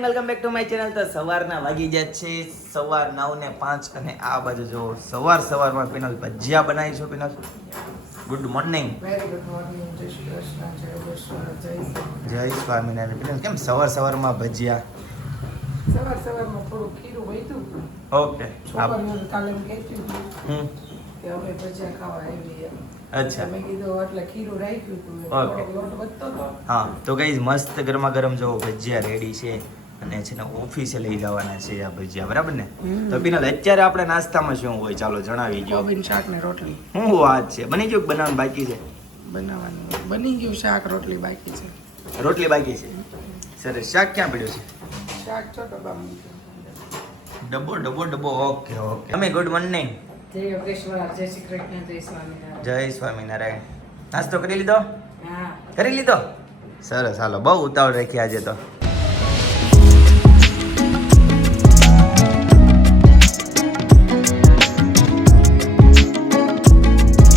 Morning welcome back to my channel. તો સવારના વાગી ગયા છે 9:05 અને આ બાજુ જો સવારમાં પિનલ ભજીયા બનાવી છો. Penal good morning. Very good morning. જય શ્રી કૃષ્ણ, જય કૃષ્ણ, જય સ્વામિનારાયણ. પિનલ કેમ સવારમાં ભજીયા? સવારમાં થોડું ખીરું વહીતું. ઓકે. છોકરીઓને કાલે એમ કહેતી હતી હમ કે અમે ભજીયા ખાવા આવી એમ. અચ્છા. મેં કીધું એટલે ખીરું રાખ્યું હતું. ઓકે. થોડોક લોટ વધતો હતો. હા તો ગાઈઝ મસ્ત ગરમા ગરમ જો ભજીયા રેડી છે અને છે ને ઓફિસે લઈ જવાના છે આ ભજીયા, બરાબર ને? તો પિનલ અત્યારે આપણે નાસ્તામાં શું હોય ચાલો જણાવી દો. કોબીનું શાક ને રોટલી શું વાત છે? બની ગયું કે બનાવવાનું બાકી છે? બનાવવાનું બની ગયું. શાક રોટલી બાકી છે. રોટલી બાકી છે. સરસ. શાક ક્યાં પડ્યું છે? શાક છો ડબ્બા મૂક્યો. ડબ્બો. ઓકે. અમે ગુડ મોર્નિંગ. જય યોગેશ્વર, જય શ્રી કૃષ્ણ, જય સ્વામિનારાયણ. જય સ્વામિનારાયણ. નાસ્તો કરી લીધો? હા. કરી લીધો? સરસ. હાલો, બહુ ઉતાવળ રાખી આજે તો.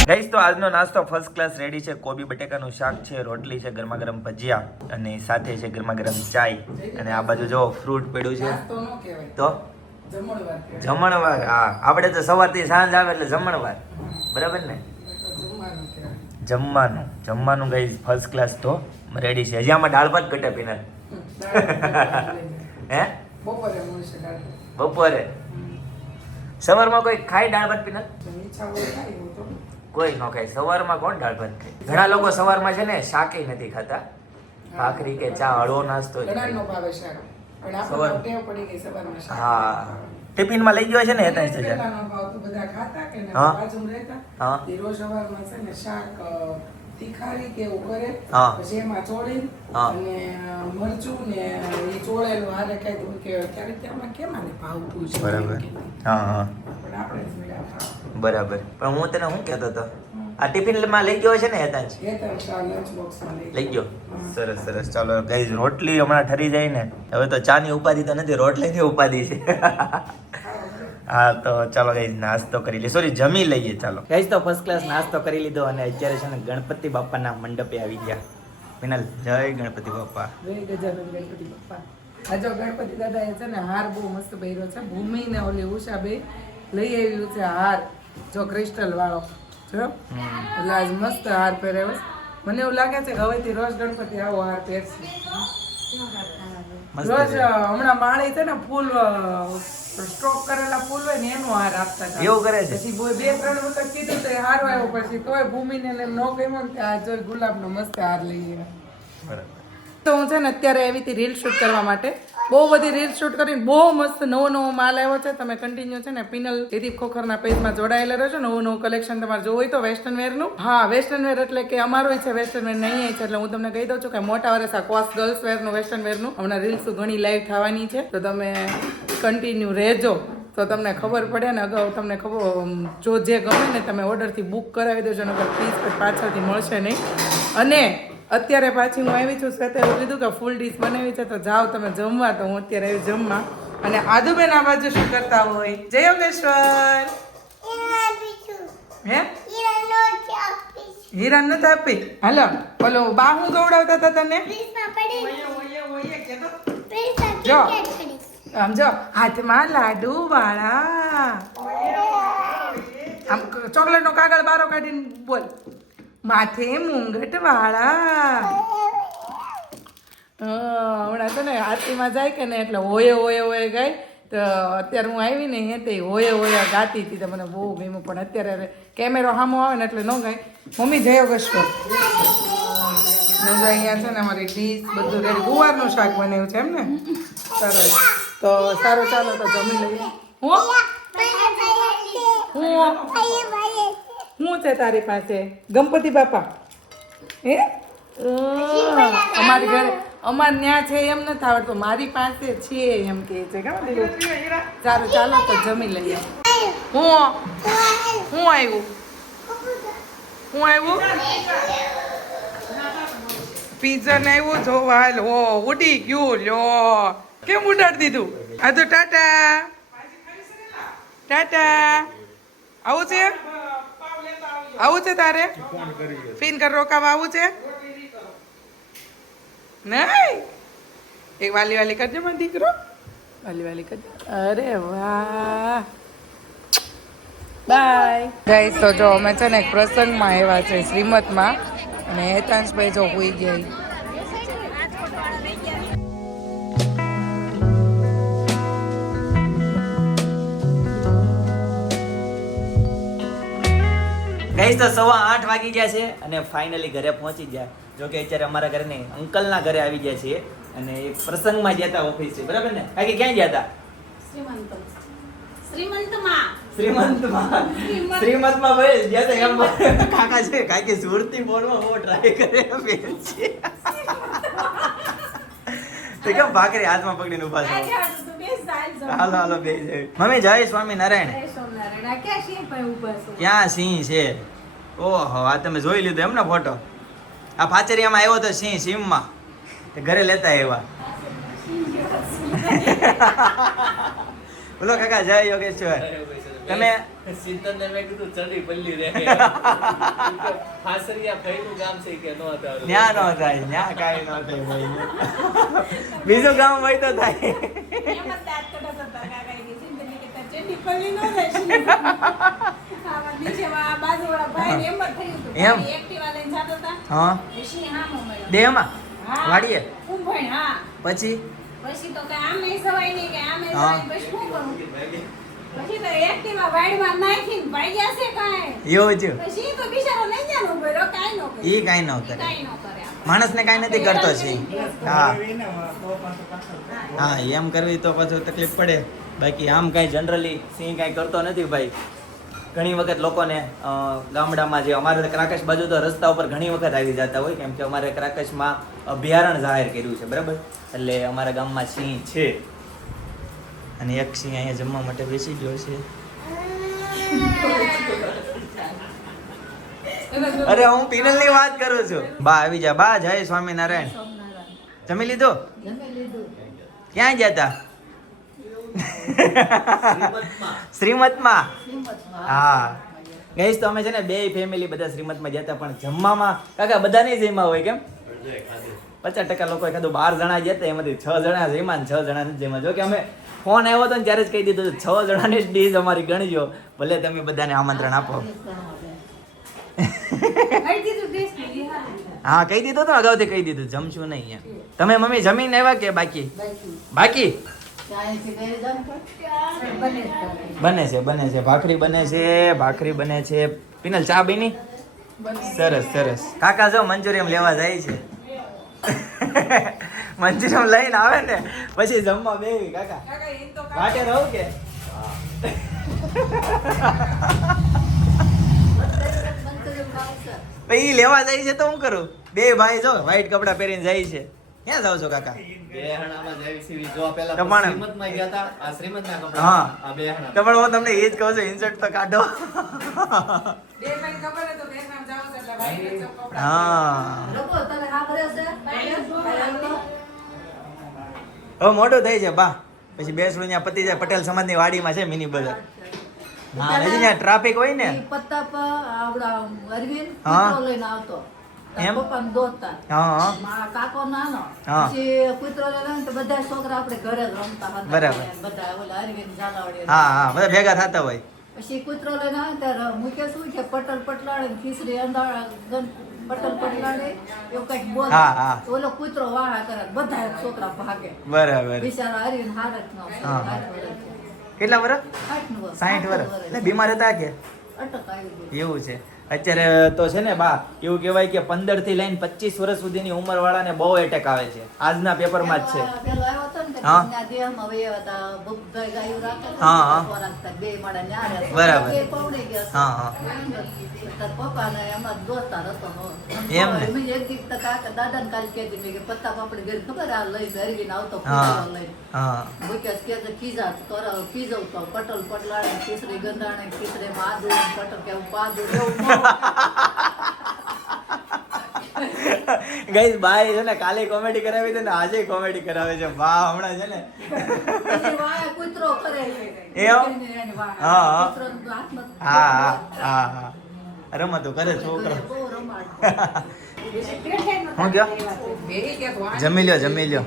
ગાઈસ તો આજનો નાસ્તો ફર્સ્ટ ક્લાસ રેડી છે. કોબી બટેકાનું શાક છે, રોટલી છે, ગરમા ગરમ ભજીયા અને સાથે છે ગરમા ગરમ ચાય અને આ બાજુ જો ફ્રૂટ પડ્યું છે. નાસ્તો ન કહેવાય, તો જમણવાર કહેવાય. જમણવાર. હા, આપણે તો સવારથી સાંજ આવે એટલે જમણવાર, બરાબર ને? જમવાનું કહેવાય. જમવાનું ગાઈસ ફર્સ્ટ ક્લાસ તો રેડી છે. હજી આમાં દાળ ભાત ઘટે પીને. હે? બપોરે મળશે દાળ. બપોરે સવારમાં કોઈ ખાય દાળ ભાત પીને? ઈચ્છા હોય ખાઈ હું તો. કોઈ ન ખાય સવારમાં. કોણ દાળ ભાત ખાય? ઘણા લોકો સવારમાં છે ને શાકે નથી ખાતા, ભાખરી કે ચા હળવો નાસ્તો જ ઘણા ખાય. નો ભાવે શાક. પણ સવાર- આપણે ટેવ પડી ગઈ સવારમાં શાક. હા, ટિફિનમાં લઈ ગયો છે ને હેતા છે. પહેલા નો ભાવતું, બધા ખાતા કે ના, હા. બાજુમાં રહેતા. હા. એ રોજ સવારમાં છે ને શાક તીખારી કે એવું કરે. હા. પછી એમાં ચોળી હા. અને મરચું ને એ ચોળેલું હારે ખાય તો કે ક્યારેક આમાં કેમ આને ભાવતું છે? બરાબર. એમ કે. હા. પણ આપણે જ મળ્યા ખાવા. બરાબર. પણ હું તને શું કહેતો હતો, આ ટિફિનમાં લઈ ગયો છે ને હેતા એ તો શાક લંચ બોક્સમાં લઈ ગયો? સરસ. ચાલો ગાઈઝ, રોટલી હમણાં ઠરી જાય ને, હવે તો ચાની ઉપાધિ તો નથી, રોટલીની ઉપાધિ છે. હા તો ચાલો ગાઈઝ નાસ્તો કરી લઈએ, સોરી જમી લઈએ. ચાલો ગાઈઝ તો ફર્સ્ટ ક્લાસ નાસ્તો કરી લીધો અને અત્યારે છે ને ગણપતિ બાપાના મંડપે આવી ગયા. મિનલ જય ગણપતિ બાપા. જય ગજાનન ગણપતિ બાપ્પા. આ જો ગણપતિ દાદા એ છે ને હાર બહુ મસ્ત પહેર્યો છે. ભૂમિ ને ઓલી ઉષા બે લઈ આવ્યું છે હાર, જો ક્રિસ્ટલ વાળો જો. એટલે આજ મસ્ત હાર પહેર્યો છે. મને એવું લાગે છે કે હવેથી રોજ ગણપતિ આવો હાર પહેરશે. મસ્ત રોજ છે. હમણાં માળી છે ને ફૂલ સ્ટોક કરેલા ફૂલ હોય ને એનો હાર આપતા હતા. એવું કરે છે? પછી 2-3 વખત કીધું તો એ હાર આવ્યો, પછી તોય ભૂમિને એમ ન ગમ્યો ને કે આ જો ગુલાબનો મસ્ત હાર લઈએ. બરાબર. તો હું છે ને અત્યારે આવી હતી રીલ શૂટ કરવા માટે. બહુ બધી રીલ શૂટ કરીને બહુ મસ્ત નવો માલ આવ્યો છે. તમે કન્ટિન્યુ છે ને પિનલ દીદીપ ખોખરના પેજમાં જોડાયેલા રહેજો. નવું કલેક્શન તમારે જોવું હોય તો વેસ્ટર્ન વેરનું. હા, વેસ્ટર્ન વેર એટલે કે અમારું છે વેસ્ટર્ન વેર નહીં છે, એટલે હું તમને કહી દઉં છું કે મોટા વર્ષ આ કોસ ગર્લ્સ વેરનું વેસ્ટર્ન વેરનું હમણાં રીલ્સ ઘણી લાઈવ થવાની છે, તો તમે કન્ટિન્યુ રહેજો તો તમને ખબર પડે ને. અગાઉ તમને ખબર જો જે ગમે ને તમે ઓર્ડરથી બુક કરાવી દેજો, નકર પીસ પાછળથી મળશે નહીં. અને અત્યારે પાછી હું આવી છું સાથે એવું કીધું કે ફૂલ ડીશ બનાવી છે તો જાઓ તમે જમવા. તો હું અત્યારે આવી જમવા અને આદુબેન આ બાજુ શું કરતા હોય? જય યોગેશ્વર. હે હીરા નથી આપી? હાલો બોલો બા હું ગવડાવતા હતા તને? જો આમ જો હાથમાં લાડુ વાળા, આમ ચોકલેટ નો કાગળ બારો કાઢીને બોલ, માથે મુંગટ વાળા. હમણાં તો ને આરતીમાં જાય કે ને એટલે હોય ગાય. તો અત્યારે હું આવી ને હે તે હોય ગાતી હતી તો મને બહુ ગમ્યું. પણ અત્યારે કેમેરો સામો આવે ને એટલે ન ગાય. મમ્મી જય યોગેશ્વર. અહીંયા છે ને અમારી ડીશ બધું રેડી. ગુવારનું શાક બનાવ્યું છે એમ ને? સરસ. તો સારું ચાલો તો જમી લઈએ. હું છે તારી પાસે? ગણપતિ બાપા હે? અમારી ઘરે અમારે ત્યાં છે એમ નથી આવડતું, મારી પાસે છે એમ કે છે. કેમ દીધું? સારું ચાલો તો જમી લઈએ. હું આવ્યું પીઝા ને આવ્યું જોવા. હાલ હો ઉડી ગયું. લ્યો કેમ ઉડાડી દીધું? આ તો ટાટા આવું છે તારે? ફીન કર રોકાવા આવું છે નહીં? એક વાલી વાલી કરજો મારો દીકરો વાલી વાલી કરજો અરે વાહ બાય ગાઈસ તો જો અમે છે ને એક પ્રસંગમાં આવ્યા છે શ્રીમતમાં અને હેતાંશભાઈ જો હોઈ ગયા ગાઈસ તો 8:15 વાગી ગયા છે અને ફાઇનલી ઘરે પહોંચી ગયા. જો કે અત્યારે અમારા ઘરે નહીં, અંકલના ઘરે આવી ગયા છીએ અને એક પ્રસંગમાં ગયા હતા ઓફિસે, બરાબર ને? કાકી ક્યાં ગયા હતા? શ્રીમંતમાં ભાઈ ગયા હતા એમ. કાકા છે કાકી સુરતી બોલમાં બહુ ટ્રાય કરે છે. તો કેમ ભાખરી હાથમાં પકડીને ઊભા છો? હાલો હાલો બે જય મમ્મી જય સ્વામિનારાયણ. ક્યાં સિંહ છે? ઓહો આ તમે જોઈ લીધો એમ ને ફોટો? આ પાચરિયામાં આવ્યો તો સિંહ સીમમાં ઘરે લેતા આવ્યા. બોલો કાકા જય યોગેશ્વર. તમે સિદ્ધને મેં કીધું ચડી પલ્લી રે ફાસરિયા ફઈનું ગામ છે કે નો હતા ન્યા નો થાય, ન્યા કાઈ નો થાય ભાઈ. બીજું ગામ હોય તો થાય. એમ હા દેહમાં વાડીએ પછી પછી તો કે આમ નહીં સવાય નહીં કે આમ નહીં સવાય પછી શું કરું પછી તો એક્ટિવા વાડમાં નાખીને ભાગ્યા છે કાંઈ એવું છે. પછી તો બિચારો લઈ જાનો ભર્યો કાંઈ નો કરે ઈ કાઈ ન કરે, કાંઈ નો કરે માણસને કાઈ નથી કરતો છે. હા હા એમ કરવી તો પાછું તકલીફ પડે. બાકી આમ કાંઈ જનરલી સિંહ કાંઈ કરતો નથી ભાઈ. ઘણી વખત લોકોને ગામડામાં જે અમારે ક્રાકશ બાજુ તો રસ્તા ઉપર ઘણી વખત આવી જતા હોય, કેમ કે અમારે ક્રાકશમાં અભયારણ્ય જાહેર કર્યું છે, બરાબર? એટલે અમારા ગામમાં સિંહ છે અને એક સિંહ અહીંયા જમવા માટે બેસી ગયો છે. અરે હું પિનલની વાત કરું છું. બા આવી જા. બા જય સ્વામિનારાયણ. જમી લીધું? ક્યાં ગયા તા? શ્રીમતમાં. હા ગઈશ તો અમે છે ને બે ફેમિલી બધા શ્રીમતમાં ગયા હતા, પણ જમવામાં કાકા બધા નહીં જમ્યા હોય કેમ? 50% લોકો એકાદું 12 જણા ગયા હતા, એમાંથી 6 જણા જમ્યા ને 6 જણા નથી જમ્યા. જો કે અમે ફોન આવ્યો હતો ને ત્યારે જ કહી દીધું 6 જણાની જ ડીશ અમારી ગણજો, ભલે તમે બધાને આમંત્રણ આપો. હા કહી દીધું તો અગાઉથી કહી દીધું જમશું નહીં એમ. તમે મમ્મી જમીને આવ્યા કે બાકી? બાકી બને છે ભાખરી બને છે, ભાખરી બને છે. પિનલ ચા બીની? સરસ સરસ. કાકા જો મંચુરિયમ લેવા જાય છે. મંચુરિયમ લઈને આવે ને પછી જમવા બેહી. કાકા વાટે રહું કે ઈ લેવા જાય છે તો હું કરું? બે ભાઈ જો વ્હાઈટ કપડા પહેરીને જાય છે. ક્યાં જાવ છો કાકા? બેહણામાં જાવી સીવી જો પેલા તમારે શ્રીમંતમાં ગયા હતા. આ શ્રીમંતના કપડા. હા આ બેહણા. તો પણ હું તમને એ જ કહું છું, ઇન્સર્ટ તો કાઢો. હા હવે મોટું થઈ છે બા, પછી બેસડું ત્યાં પતી જાય. પટેલ સમાજની વાડીમાં છે મિની બજાર. હા હજી ત્યાં ટ્રાફિક હોય ને. પત્તા પર આવડા અરવિંદ હા. કૂતરો લઈને આવતો. એમ? તારા પપ્પાનો દોસ્તાર. હા મારા કાકો નાનો. હા. પછી કૂતરો લઈને આવે ને તો બધા છોકરા આપણે ઘરે જ રમતા હતા. બરાબર. બધા ઓલા અરવિંદ ઝાલાવાડી. હા હા બધા ભેગા થતા હોય. પછી કૂતરો લઈને આવે ને ત્યારે મૂકે શું કે પટલ પટલાડે ને ખીચડી અંધાડા પટલ પટલાડે એવું કંઈક બોલે. હા, હા. તો ઓલો કૂતરો વાળા કરે બધા છોકરા ભાગે. બરાબર. બિચારો અરવિંદ હારત નો. હા. કેટલા વર્ષ? 60 વર્ષ. એટલે બીમાર હતા કે અટક આવી ગઈ. એવું છે? અત્યારે તો છે ને બા એવું કહેવાય કે 15 થી લઈને 25 વર્ષ સુધીની ઉંમર વાળાને બહુ એટેક આવે છે. આજના પેપરમાં જ છે. પેલો આવ્યો હતો ને કે હા. ત્યાં દેહમાં વહી હતા, બુદ્ધ ગાયું રાખે ને, હા, હા. ખોરાકતા બે માળા ન્યા રહેતા. બરાબર. બે પવડી ગયા છે. હા, હા. તારા પપ્પાને એમાં દોસ્તાર હતો નો. એમ ને? મેં એક દી તો કાકા દાદાને કાલ કહેતી મેં કે પત્તા પાપડી ઘરે ખબર આ લઈને હરવીને આવતો હા કૂતરો લઈને. હા મૂક્યા છે કે ખીજા કરો ખીજવતો પટલ પટલાડે ખીચડી ગંધાણે ખીચડી આદુ પટલ કે પાદુ એવું ગાઈસ બાય છે ને કાલે કોમેડી કરાવી હતી ને આજે કોમેડી કરાવે છે. બા હમણાં છે ને પછી વાય કૂતરો કરે છે. એમ? એની વાય. હા, હા. કૂતરોનો હાથમાં હા હા હા હા રમતો કરે છોકરો. બહુ રમાડ. હું કયો? જમી લ્યો જમી લ્યો.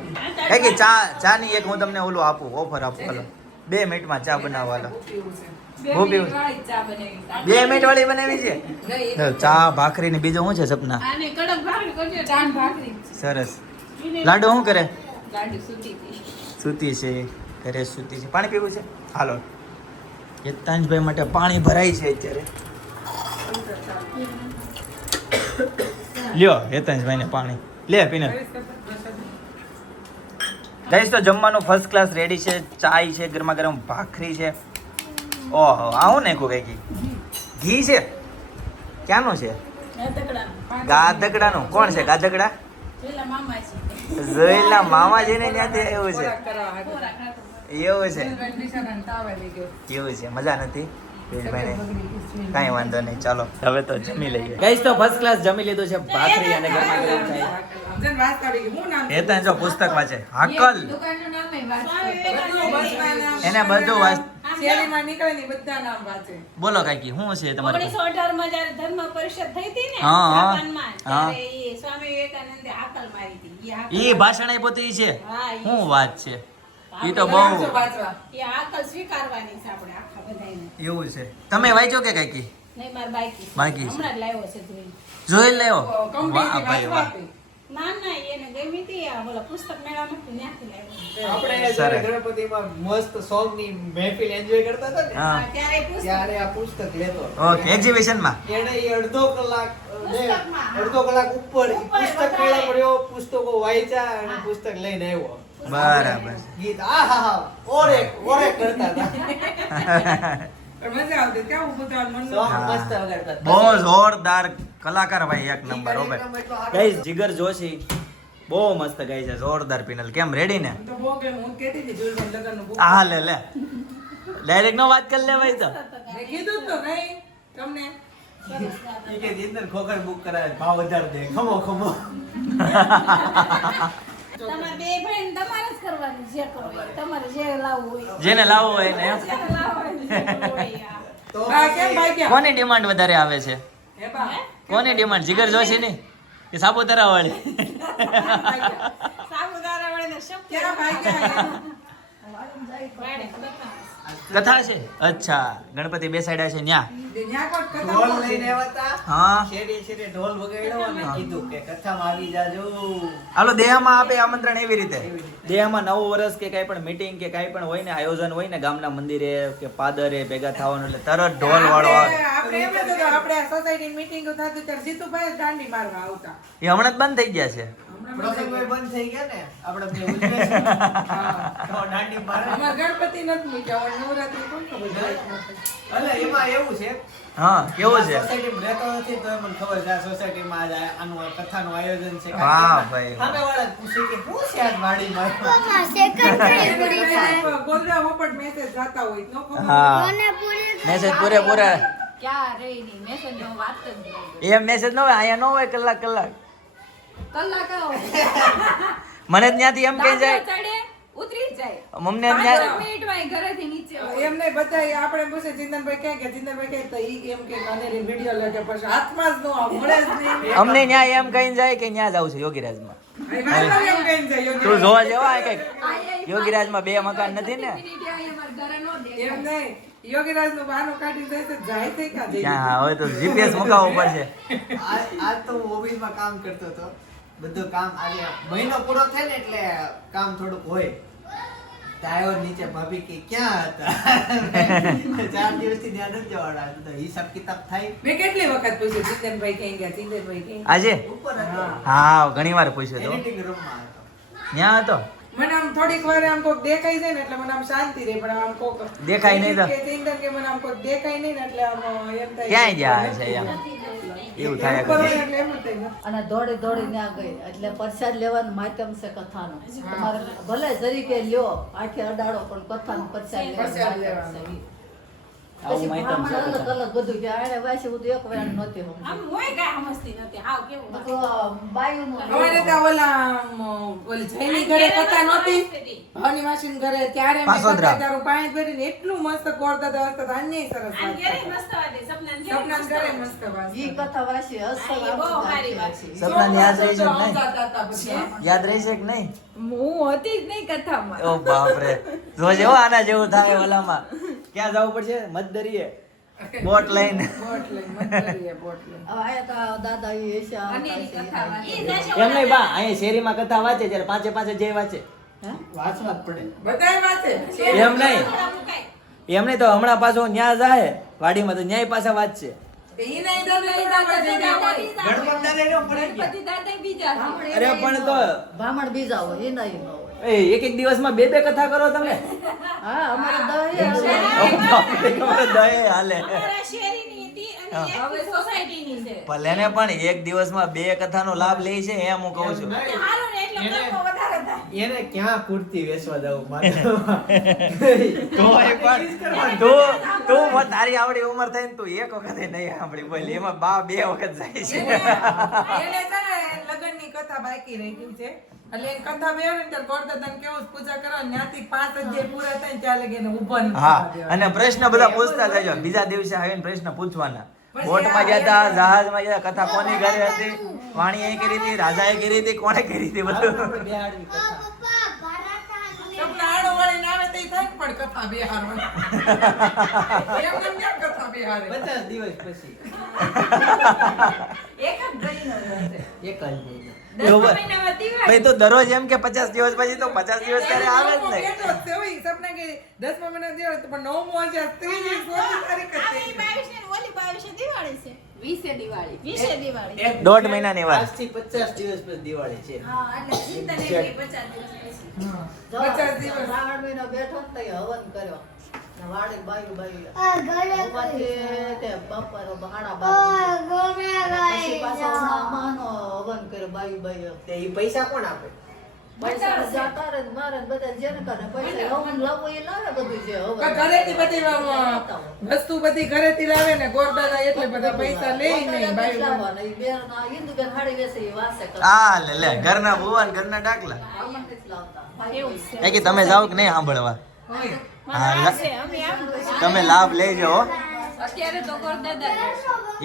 હે કે ચા ની એક હું તમને ઓલું આપું ઓફર આપું હાલો 2 મિનિટમાં ચા બનાવવા હાલો હું પીવું 2 મિનિટ વાળી બનાવી છે ચા ભાખરી ને બીજું શું છે સપના આને કડક ભાખરી કરજો ચાન ભાખરી સરસ લાડુ શું કરે ગાડી સુતી હતી સૂતી છે ઘરે સૂતી છે પાણી પીવું છે હાલો હેતાંશભાઈ માટે પાણી ભરાય છે અત્યારે લ્યો હેતાંશભાઈ ને પાણી લે પીને ગાઈસ તો જમવાનું ફર્સ્ટ ક્લાસ રેડી છે ચાય છે ગરમા ગરમ ભાખરી છે ઓહો આવું નાખ્યું કઈ ઘી છે ક્યાંનું છે ગાધકડાનું કોણ છે ગાધકડા પેલા મામા છે જોયેલા મામાજીને ત્યાંથી એવું છે એવું છે એવું છે મજા નથી કાંઈ વાંધો નહીં ચાલો હવે તો જમી લઈએ ગાઈસ તો ફર્સ્ટ ક્લાસ જમી લીધું છે ભાખરી અને ગરમા ગરમ ચાય હેતાન જો પુસ્તક વાંચે હાકલ દુકાનનું નામ એ વાત એને બધું વાંચ શેરીમાં નીકળે ને બધા નામ વાંચે બોલો કાકી શું છે તમારે 1918 માં જ્યારે ધર્મ પરિષદ થઈ હતી ને હા, હા. જાપાનમાં ત્યારે ઈ સ્વામી વિવેકાનંદે હાકલ મારી હતી ઈ ભાષણ આપ્યું હતું ઈ છે હા, ઈ. શું વાત છે ઈ તો બહુ વાંચવા એ હાકલ સ્વીકારવાની છે આપણે આખા બધાયને એવું છે તમે વાંચ્યો કે કાકી નહીં માર બાકી બાકી છે. હમણાં જ લાવ્યો છે જોઈ જોઈ લેવો કમ્પ્લીટ વાહ ભાઈ વાંચવા વાહ આપી. ના ના એને ગમી હતી આ ઓલા પુસ્તક મેળામાં ત્યાંથી લાવ્યો આપણે સરસ. જ્યારે ગણપતિમાં મસ્ત સોંગ ની મહેફિલ એન્જોય કરતા હતા ને હા ત્યારે પુસ્તક ત્યારે આ પુસ્તક લેતો ઓકે એક્ઝિબિશન માં એને ઈ અડધો કલાક પુસ્તકમાં. અડધો કલાક ઉપર ઈ ઉપર પુસ્તક બધાએ. મેળા પડ્યો પુસ્તકો વાંચ્યા અને પુસ્તક લઈને આવ્યો બરાબર ગીત આહા ઓરે કરતા હતા પણ મજા આવતી કેવું પોતાનું મનનું સોંગ હા. મસ્ત વગાડતા બહુ જોરદાર કલાકાર ભાઈ એક નંબર હો ભાઈ ગાઈસ જીગર જોશી બહુ મસ્ત ગાય છે જોરદાર પિનલ કેમ રેડી ને તો બહુ કે હું કહેતી હતી જુલબન લગનનું book. આ લે લે ડાયરેક્ટ નો વાત કરી લે ભાઈ તો મેં કીધું જ તો નહીં તમને ઈ કે જીતર ખોખર બુક કરાવે ભાવ વધારે દે ખમો તમારે બે ભાઈ તમારે જ કરવાનું જે કરો એ. તમારે જે લાવવું હોય જેને લાવવું હોય ને એમ. જે લાવવું હોય જે કરવું હોય આ. તો હા કેમ ભાઈ ક્યાં કોની ડિમાન્ડ વધારે આવે છે હે બા કોની ડિમાન્ડ જીગર જોશી ની કે સાપુતારા વાળી સાબુદાણા વળીને શબ્દ ક્યાં ભાઈ ક્યાં વાળે બતાવો. કથા છે અચ્છા ગણપતિ બેસાડ્યા છે ન્યા ન્યા કોટ કથા ઢોલ બોલે. લઈને આવ્યા હા શેરી ઢોલ વગાડ્યો અને કીધું કે કથામાં આવી જાજો હાલો દેહમાં આપે આમંત્રણ એવી રીતે દેહમાં નવું વર્ષ કે કાંઈ પણ મીટિંગ કે કાંઈ પણ હોય ને આયોજન હોય ને ગામના મંદિરે કે પાદરે ભેગા થવાનું એટલે તરત ઢોલ વાળો આવે આપણે એમ જ હતું, આપણે આ સોસાયટી મીટિંગ થતી ત્યારે જીતુભાઈ જ દાંડી મારવા આવતા એ હમણાં જ બંધ થઈ ગયા છે પ્રસંગોય બંધ થઈ ગયા ને આપણે બે ઉજવે છે. તો દાંડી મારે અમાર ગણપતિ નથી મૂક્યા હવે નવરાત્રી કોણ ખબર જાય એટલે એમાં એવું છે હા કેવું છે સોસાયટીમાં રહેતો નથી તો મને ખબર છે આ સોસાયટીમાં આજ આનું કથાનું આયોજન છે વાહ ભાઈ વાહ. સામેવાળા પૂછે કે શું છે આજ વાડીમાં ગોધરા પોપટ મેસેજ જાતા હોય તો ખબર હા મેસેજ પૂરેપૂરા ક્યાં રહી ની મેસેજ નો વાત જ નહીં એમ મેસેજ ન હોય અહીંયા ન હોય કલાક કલાક મને ત્યાંથી એમ કહી જાય ચડે ઉતરી જાય મમને 5 ત્યાં મિનિટમાં ઘરેથી નીચે એમ નહીં બધા આપણે પૂછે ચિંતનભાઈ ક્યાં કે ચિંતનભાઈ ક્યાં તો ઈ એમ કે અનેરી વિડિયો લે કે પછી હાથમાં જ નો મળે જ નહીં અમને ન્યા એમ કહીને જાય કે ન્યા જાવ છે યોગીરાજમાં અહીં વાંધો એમ કહીને જાય યોગી તું જોવા જેવા કઈક યોગીરાજમાં 2 મકાન નથી ને એમ નહીં યોગીરાજ નું બહાનું કાઢી દે તો જાય છે કા જઈ ક્યાં હા, હવે તો જીપીએસ મુકાવવું પડશે આજ તો હું ઓફિસમાં કામ કરતો હતો બધું કામ આજે મહિનો પૂરો થાય ને એટલે કામ થોડુંક હોય ટાયર નીચે ભાભી કે ક્યાં હતા 4 દિવસથી ધ્યાન નથી જવાના તો હિસાબ કિતાબ થાય મેં કેટલી વખત પૂછ્યું ચિંતનભાઈ ક્યાં ગયા ચિંતનભાઈ ક્યાં આજે ઉપર હતો હા ઘણી વાર પૂછ્યું તો એડિટિંગ રૂમમાં હતો ન્યા હતો મને આમ થોડીક વાર આમ કોક દેખાઈ જાય ને એટલે મને આમ શાંતિ રહે પણ આમ કોક દેખાય નહીં તો? કે ચિંતન કે મને આમ કોક દેખાય નહીં ને એટલે આમ એમ થાય ક્યાંય ગયા છે એમ એવું થાય ઉપર હોય કરે. એટલે એમ જ થાય અને દોડી દોડી ના ગઈ એટલે પ્રસાદ લેવાનું માધ્યમ છે કથાનો તમારે ભલે જરીકે લ્યો આખે અડાડો પણ કથાનો પ્રસાદ પ્રસાદ લેવાનો લેવાનો. માધ્યમ છે ઈ. પછી બ્રાહ્મણ અલગ અલગ બધું કે આને વાસી બધું એક વાર નહોતી સમજતી. આમ હોય કાંઈ સમજતી નથી હાવ કેવું તો બાયુનું અમારે ત્યાં ઓલી જયની ઘરે કથા નહોતી ભાવની માસીની ઘરે ત્યારે મેં પાસોદરા. કથા તારું પાણી ભરીને એટલું મસ્ત કોરતા હતા હસતા હતા. અન્યાય સરસ આમ વાત ઘરે છે. મસ્ત વાતે સપનાને ઘરે સપના મસ્ત ઘરે વાતે. મસ્ત વાત ઈ છે. કથા વાસી અસલ હા, એ બહુ સારી વાત છે. સપનાને યાદ રહી છે કે નહીં? આવતા હતા પછી. યાદ રહેશે કે નહીં? હું હતી જ નહીં કથામાં ઓ બાપ રે જોજે હો આના જેવું થાય ઓલામાં ક્યાં જવું પડશે મતદરીએ બોટ લઈને બોટ લઈને, મતલબી એ બોટ લઈને. હવે આયા તા દાદા ઈ એશા અને એની કથા વાંચે. ઈ જશે એમ નહીં બા અહીંયા શેરીમાં કથા વાંચે ત્યારે પાંચે પાંચે જે વાંચે વાંચવા જ પડે. બધાય વાંચે. એમ નહીં થોડા મુકાય. એમ નહીં તો હમણાં પાછો ન્યા જાય વાડીમાં તો ન્યાય પાછા વાંચશે ઈ નહીં તો નહીં દાદા જઈને હોય. ગણપત દાદા એનો પડી ગયા. ગણપતિ દાદા બીજા છે. અરે પણ તો બ્રાહ્મણ બીજા હોય એ નહીં હોય. એક એક દિવસમાં બે બે કથા કરો તમે હા અમારે દહે દહે હાલે અમારા શેરીની હતી અને એક સોસાયટીની છે ભલે ને પણ એક દિવસમાં બે કથાનો લાભ લે છે એમ હું કહું છું હારું ને એટલે કર્મો વધારે થાય એને ક્યાં કુર્તી વેચવા જવું મારે તું તારી આવડી ઉંમર થઈ ને તું એક વખત નહીં સાંભળી બોલ એમાં બા બે વખત જાય છે એને છે ને લગ્નની કથા બાકી રહી ગઈ છે એટલે એ કથા બે ને ત્યારે ગોરદાદાને કેવું છે, પૂજા કરો ને ત્યાંથી 5 અધ્યાય પૂરા થાય ને ત્યાં લગી એને ઊભા નથી હા થવા દેવાના. અને પ્રશ્ન બધા પૂછતા થજો બીજા દિવસે આવીને પ્રશ્ન પૂછવાના બોટમાં ગયા હતા જહાજમાં ગયા કથા કોની ઘરે હતી વાણીએ કરી હતી રાજાએ કરી હતી કોણે કરી હતી બધું બેહાડવી કથા. સપના આડો વળીને આવે તો ઈ થાય ને પણ કથા બેહારવાની. એમને કેમ કથા બેહારે? 50 દિવસ પછી એક જ ભાઈનો રહેશે. એક જ મહિનો. એવું દસમા મહિનામાં દિવાળી. ભાઈ તો દરરોજ એમ કે 50 દિવસ પછી તો 50 દિવસ ક્યારે આવે જ નહીં બેઠો જ છે, ઓય, સપના કે 10મા મહિના દિવસ પણ 9મો આજે 30 તારીખ જ આ છે. ઈ 22 ને ઓલી 22 દિવાળી છે 20 દિવાળી 20 દિવાળી એક દોઢ મહિનાની વાત આજથી 50 દિવસ પછી દિવાળી છે. હા એટલે ચિંતા નહીં કે 50 દિવસ પછી હા. જો 50 દિવસ. શ્રાવણ મહિનો બેઠો ને તઈ હવન કર્યો ને વાડી બાયું ઉપાથી તે બપોર 12:30 પછી પાછો માનો હવન કર્યો બાયું તે ઈ પૈસા કોણ આપે? પૈસા જાતા રે મારે ને બધા જેને કરે પૈસા હવન લાવો એ લાવે બધું જે હવન ઘરેથી બધી વસ્તુ બધી ઘરેથી લાવે ને ગોરદાદા એટલે બધા પૈસા લે નહીં બાયું. લાવવાના ઈ બેન હિન્દુ બેન હાડી વેસે એ વાસે કરે આ લે લે ઘરના ભુવન ઘરના ડાકલા આમાં નથી લાવતા એવું છે એ કે તમે જાઓ કે નહીં સાંભળવા ઓય. હા આ છે અમે આમ તમે લાભ લેજો હો. અત્યારે તો ગોરદાદા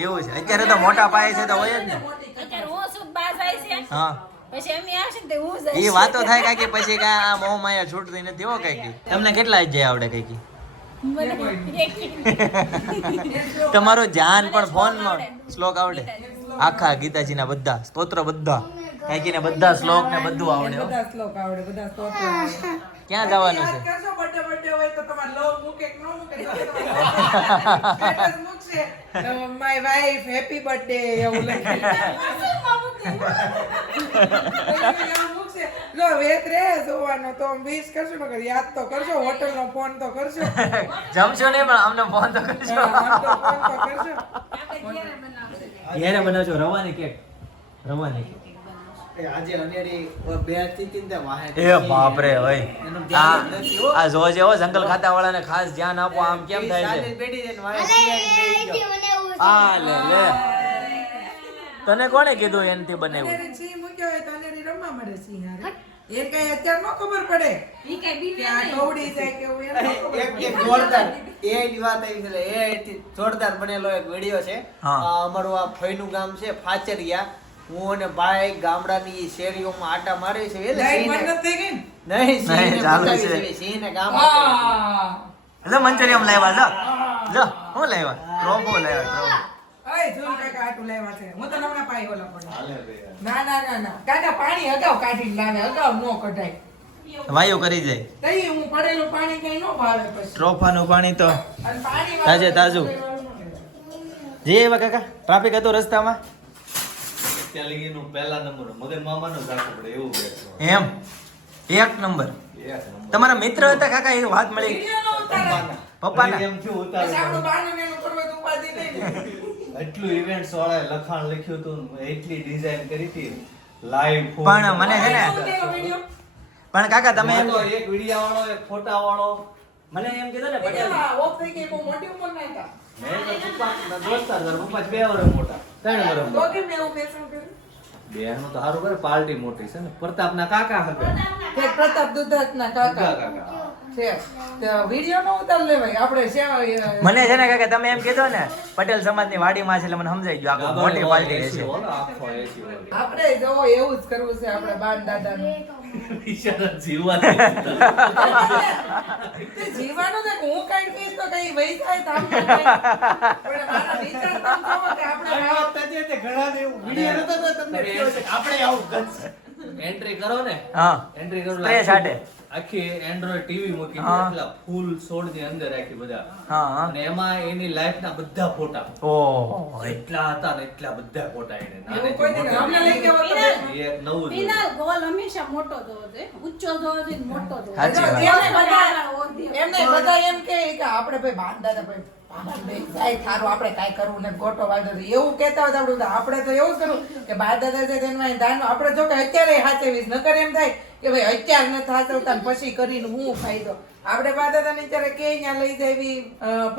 એવું છે અત્યારે તો મોટા પાયે છે તો હોય જ ને અત્યારે હું શું બા જાય છે હા પછી અમે આવશે ને તે હું એ જઈશ વાતો થાય કાંઈ પછી કાંઈ આ મોહ માયા છૂટતી નથી હો કાંઈ તમને કેટલા જ આવડે કાંઈ તમારો ધ્યાન પણ ફોનમાં શ્લોક આવડે આખા ગીતાજીના બધા સ્તોત્ર બધા કાંઈક ને બધા શ્લોક ને બધું આવડે હો. બધા શ્લોક આવડે, બધા સ્તોત્ર આવડે. ક્યાં જવાનું યાદ છે કરશો birthday હોય તો તમારે love મૂકે કે ન મૂકે તો status મૂકશે. My wife, happy birthday એવું લખીને. એવું મૂકશે. જો વેત રહે જોવાનો તો wish કરશો ને યાદ તો કરશો, હોટલનો ફોન તો કરશો. જમશો નહીં પણ અમને ફોન તો કરજો હા, આમ તો ફોન તો કરશો. આપણે ઘેરે બનાવશે ઘેરે બનાવજો રવાની કેક રવાની કેક એ આજે અનેરી બે હતી તીન તે વાહે એ બાપ રે ભાઈ એનું ધ્યાન જ નથી હો. આ જોજે હો જંગલ ખાતા વાળાને ખાસ ધ્યાન આપો આમ કેમ થાય છે શાદી બેઠી જઈને વાહે સિયાઈને બેસી ગયો. આ લે લે તને કોણે કીધું એનથી બનાવ્યું અનેરી સિંહ મૂક્યો હોય તો અનેરી રમવા મળે સિંહ હારે. એને કઈ અત્યારે ન ખબર પડે ઈ કઈ બી કે આ કવડી જાય કે એવું એને ન ખબર એક પડે. એક જોરદાર AI ની વાત આવી છે AI થી જોરદાર બનેલો એક વિડિયો છે હા. અમારું આ ફઈનું ગામ છે ફાચરિયા હું અને ભાઈ ગામડાની શેરીઓમાં આટા મારે છે એટલે લાઈટ સિંહને- બંધ નથી થઈ ગઈ ને? નહીં સિંહને ચાલુ બતાવી છે. છે સિંહને ગામ આપે છે. હા. લે મંચુરિયમ લાવ્યા લો હું લાવ્યા ટ્રોફો લાવ્યા ટ્રોફો ઓય, ઝૂમ કાકા આટલું લાવ્યા છે. હું તો હમણાં પાઈ ઓલા પણ. ના, ના, ના, ના. કાકા પાણી અગાઉ કાઢીને લાવે, અગાઉ ન કઢાય. વાયુ કરી જાય તઈ હું પડેલું પાણી કઈ ન ભાવે પછી. ટ્રોફાનું પાણી તો અને પાણી તાજે તાજું. જે એવા કાકા ટ્રાફિક હતો રસ્તામાં ત્યાં લગીનું પહેલા નંબર મગન મામાનો જ રાખવો પડે એવું બેસવાનું. એમ એક નંબર એક નંબર. તમારા મિત્ર હતા કાકા એ વાત મળી વિડીયો ન ઉતારે. પપ્પાના એમ થયું પછી ઉતારું આપણું બાનું ને એનું કરવા તો ઉપાધિ નહીં ને. એટલું ઇવેન્ટ્સ વાળાએ લખાણ લખ્યું હતું એટલી ડિઝાઇન કરી હતી લાઈવ પણ મને છે ને ઉતાર્યો વિડીયો. પણ કાકા તમે એમ એક વિડિયા વાળો એક ફોટા વાળો મને એમ કીધું ને પટેલ ઓફ થઈ ગઈ બહુ મોટી ઉંમર ના હતા મેં તો પપ્પા દોસ્તાર હતા, પપ્પા 2 વર્ષ મોટા 3 વર્ષ તો કેમ એવું બેસવું કર્યું બેનું તો સારું કરે, પાર્ટી મોટી છે ને. પ્રતાપના કાકા હતા. કે પ્રતાપ દુધાતના કાકા કાકા છે તો વિડિયો નો ઉતાર લેવાય આપણે સેવા મને છે ને કાકા તમે એમ કીધો ને પટેલ સમાજની વાડીમાં છે એટલે મને સમજાઈ ગયું આખું મોટી પાર્ટી રહેશે. આખો એસી વાળો. આપણે જો એવું જ કરવું છે આપણે બાન દાદાનું ઈશારા જીવવા તે જીવાનું ને હું કઈ કહીશ તો કઈ વહી જાય તો આમ પણ મારા વિચાર તમ કહો કે આપણે આ વખતે તે ઘણાને એવું વિડીયો નતો તો તમને કહ્યું છે કે આપણે આવું કરશું. એન્ટ્રી કરો ને, હા એન્ટ્રી કરો સ્પ્રે છાંટે. આખી એન્ડ્રોઇડ ટીવી મૂકી હા. એટલા ફૂલ સોળ ની અંદર રાખી બધા, હા હા અને એમાં એની લાઈફ ના બધા ફોટા ઓહ એટલા હતા ને એટલા બધા ફોટા એને એવું કોઈ દી અમને લઈ ગયો તો એક નવું જ પીનલ ગોલ હંમેશા મોટો જોવો જોઈએ, ઊંચો જોવો જોઈએ ને મોટો જોવો સાચી જોઈએ. વાત. એમને બધા એમ કે આપણે ભાઈ બાન દાદા ભાઈ પાપા બે જાય થારું આપણે કાઈ કરવું ને ગોટો વાળો એવું કહેતા હોય તો આપણે તો એવું જ કરવું કે બા દાદા છે તેમાં દાન આપણે જો કે અત્યારે હાચવીશ નકર એમ થાય કે ભાઈ અત્યારે ન હાચવતા ને પછી કરીને હું ફાયદો આપણે બા દાદા ને ત્યારે કે અહીંયા લઈ જાવી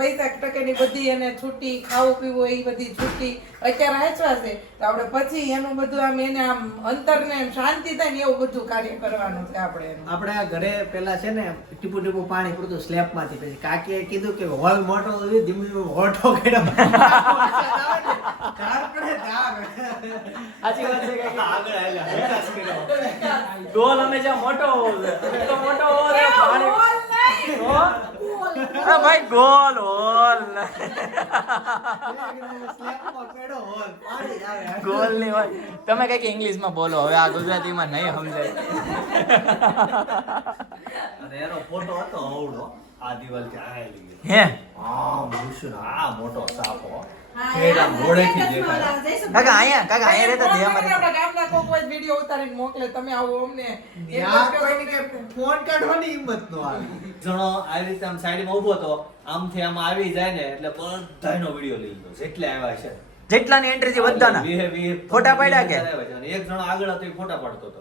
પૈસા ટકેની બધી અને છૂટી ખાવું પીવું એ બધી છૂટી અત્યારે હાચવા છે તો આપણે પછી એનું બધું આમ એને આમ અંતરને એમ શાંતિ થાય ને એવું બધું કાર્ય કરવાનું છે આપણે એનું. આપણે આ ઘરે પેલા છે ને ટીપુ ટીપુ પાણી પડતું સ્લેબ માંથી, પછી કાકીએ કીધું કે હોલ મોટો હોય, ધીમે ધીમે હોઠો કર્યો ધાર પડે ધાર. સાચી વાત છે કાકા. આગળ આલ્યા, વિકાસ કર્યો. ગોલ હંમેશા મોટો હોવો જોઈએ. તો મોટો હોવો જોઈએ પાણી તો અરે ભાઈ ગોલ હોલ સ્લેબમાં પડ્યો હોલ, પાણી આવે. ગોલ ની હોય. તમે કઈક ઇંગ્લિશમાં બોલો હવે આ ગુજરાતીમાં નહીં સમજાય. અને એનો ફોટો હતો અવળો, આ દિવાલ થી આ લઈ ગયો. હે આ મૂછું, આ મોટો સાપ હો. હા, ખેડા એ મોઢેથી આપણે દેખાય. જઈશું. કાકા અહીંયા રહેતા દે અમારે. આપણા ગામના કોક હોય વિડીયો ઉતારીને મોકલે તમે આવો અમને ત્યાં કોઈને કે ફોન કાઢવાની હિંમત નો આવી. જણો આવી રીતે આમ સાઈડમાં ઊભો તો આમથી આમ આવી જાય ને એટલે બધાયનો વિડીયો લઈ લો જેટલે આવ્યા છે. જેટલાની એન્ટ્રી છે બધાના ફોટા પાડ્યા કે? એક જણો આગળ હતો એ ફોટા પાડતો હતો,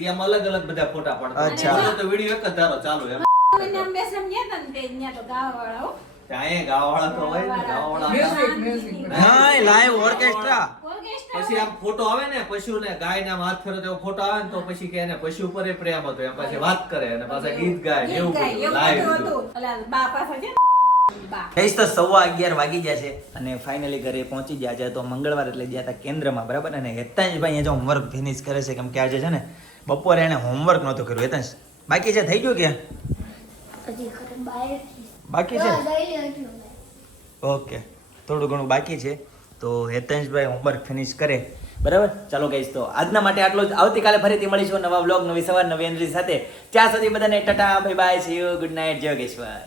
ઈ આમ અલગ અલગ બધા ફોટા પાડતો હતો. અચ્છા. બીજો તો વિડીયો એક જ ધારો ચાલુ એમ. એને આમ બેસમ ગયા હતા ને તે અહીંયા તો ગાવાવાળા હો. ત્યાં ગાવાવાળા તો હોય ને, ગાવાવાળા હતા. મ્યુઝિક હા લાઈવ ઓર્કેસ્ટ્રા. ઓર્કેસ્ટ્રા પછી આમ ફોટો આવે ને પશુને ગાયને આમ હાથ ફેરો તેવો ફોટો આવે ને તો પછી કે એને પશુ ઉપર એ પ્રેમ હતો, એમ પછી વાત કરે અને પાછા ગીત ગાય ને એવું ગીત ગાય, બધું એવું live બધું બધું. હતું. ઓલા બા પાસે છે ને, બા. ગઈશ તો 11:15 વાગી ગયા છે અને ફાઇનલી ઘરે પહોંચી ગયા છે. તો મંગળવાર એટલે ગયા હતા કેન્દ્રમાં બરાબર. અને હેતાંશભાઈ અહીંયા જો હોમવર્ક ફિનિશ કરે છે કેમ કે આજે છે ને બપોરે એને હોમવર્ક નહોતું કર્યું. હેતાંશ બાકી છે, થઈ ગયું કે હજી ખરે બહાર બાકી છે? ગયેલી હતી અમે. ઓકે થોડું ઘણું બાકી છે તો હેતાંશભાઈ હોમવર્ક ફિનિશ કરે બરાબર. ચાલો ગઈશ તો આજના માટે આટલું જ. આવતીકાલે ફરીથી મળીશું નવા વ્લોગ નવી સવાર નવી એનર્જી સાથે. ત્યાં સુધી બધાને Tata bye bye, C you, good night, જય યોગેશ્વર.